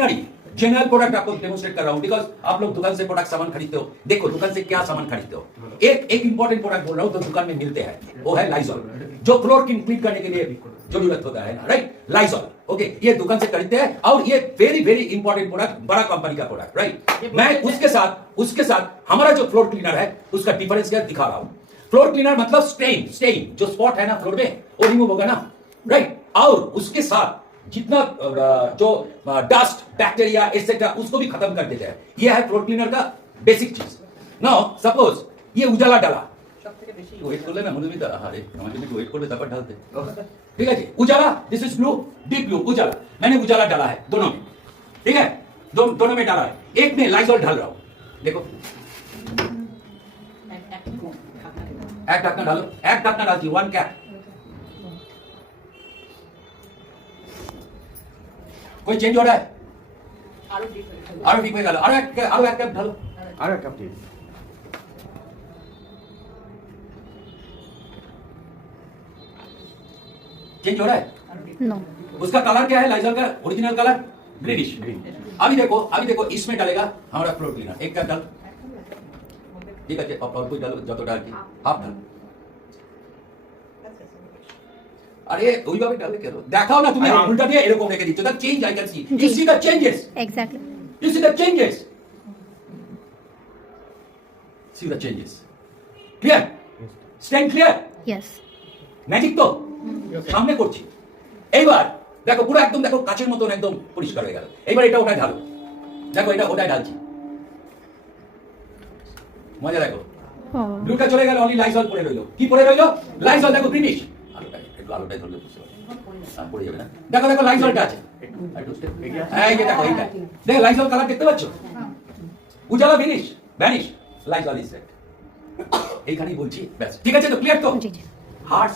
Ordinary general product आपको demonstrate कर रहा हूं, बिकॉज आप लोग दुकान से प्रोडक्ट सामान खरीदते हो, देखो दुकान से क्या सामान खरीदते हो। एक इंपॉर्टेंट प्रोडक्ट बोल रहा हूं तो दुकान में मिलते हैं, वो है लाइजॉल, जो फ्लोर क्लीन करने के लिए जरूरत होता है ना, राइट, लाइजॉल। ओके, ये दुकान से खरीदते हैं और ये वेरी वेरी इंपॉर्टेंट प्रोडक्ट, बड़ा कंपनी का प्रोडक्ट, राइट। मैं उसके साथ हमारा जो फ्लोर क्लीनर है उसका डिफरेंस क्या दिखा रहा हूं। फ्लोर क्लीनर मतलब स्टेन जो स्पॉट है ना फ्लोर में, वो रिमूव होगा ना, राइट। और उसके साथ जितना जो डस्ट बैक्टीरिया एक्सेट्रा उसको भी खत्म कर देता है। ये है फ्लोर क्लीनर का बेसिक चीज। नाउ सपोज ये उजाला डाला, ওয়েট করলে না মনে হয় আরে আমাকে একটু ওয়েট করলে তারপর ঢালতে, ঠিক আছে। Ujala, this is blue, deep blue Ujala, मैंने उजाला डाला है दोनों में, ठीक है, दोनों में डाला है। एक में लाइजॉल डाल रहा हूं, देखो एक ढक्कन डालो, एक ढक्कन डालती हूं, 1 कैप। कोई चेंज हो रहा है? आरो ठीक में डालो, आरो एक कैप डालो, आरो एक कैप दिए। चेंज हो रहा है? नो। उसका कलर क्या है? लाइजॉल का ओरिजिनल कलर ग्रीनिश। अभी देखो इसमें डालेगा हमारा फ्लोर क्लीनर, एक कैप डाल, ঠিক আছে, और कुछ डालो, যত ডাল কি হাফ ডাল। আরে ওইভাবে ডালে কেন? দেখাও না, তুমি উল্টা দিয়ে এরকম রেখে দিচ্ছ। That change I can see, you see the changes, exactly, you see the changes, see the changes. Clear? Stand clear? Yes. Magic তো সামনে করছি। এইবার দেখো পুরো একদম দেখো কাচের মতন একদম পরিষ্কার হয়ে গেল। এইবার এটা ওটায় ঢালো, দেখো এটা ওটায় ঢালছি, মজা দেখো। ব্লুটা চলে গেল, অনলি লাইজল পড়ে রইলো। কি পড়ে রইলো? লাইজল। দেখো ফিনিশ। আলোটাই ধরলে বুঝতে পারবে, পড়ে যাবে না। দেখো লাইজলটা আছে, এই যে দেখো এইটা, দেখো লাইজল কালার দেখতে পাচ্ছ? Ujala finish, vanish, Lizol is set. এইখানেই বলছি, ব্যাস ঠিক আছে তো? ক্লিয়ার তো? জি জি। হার্ট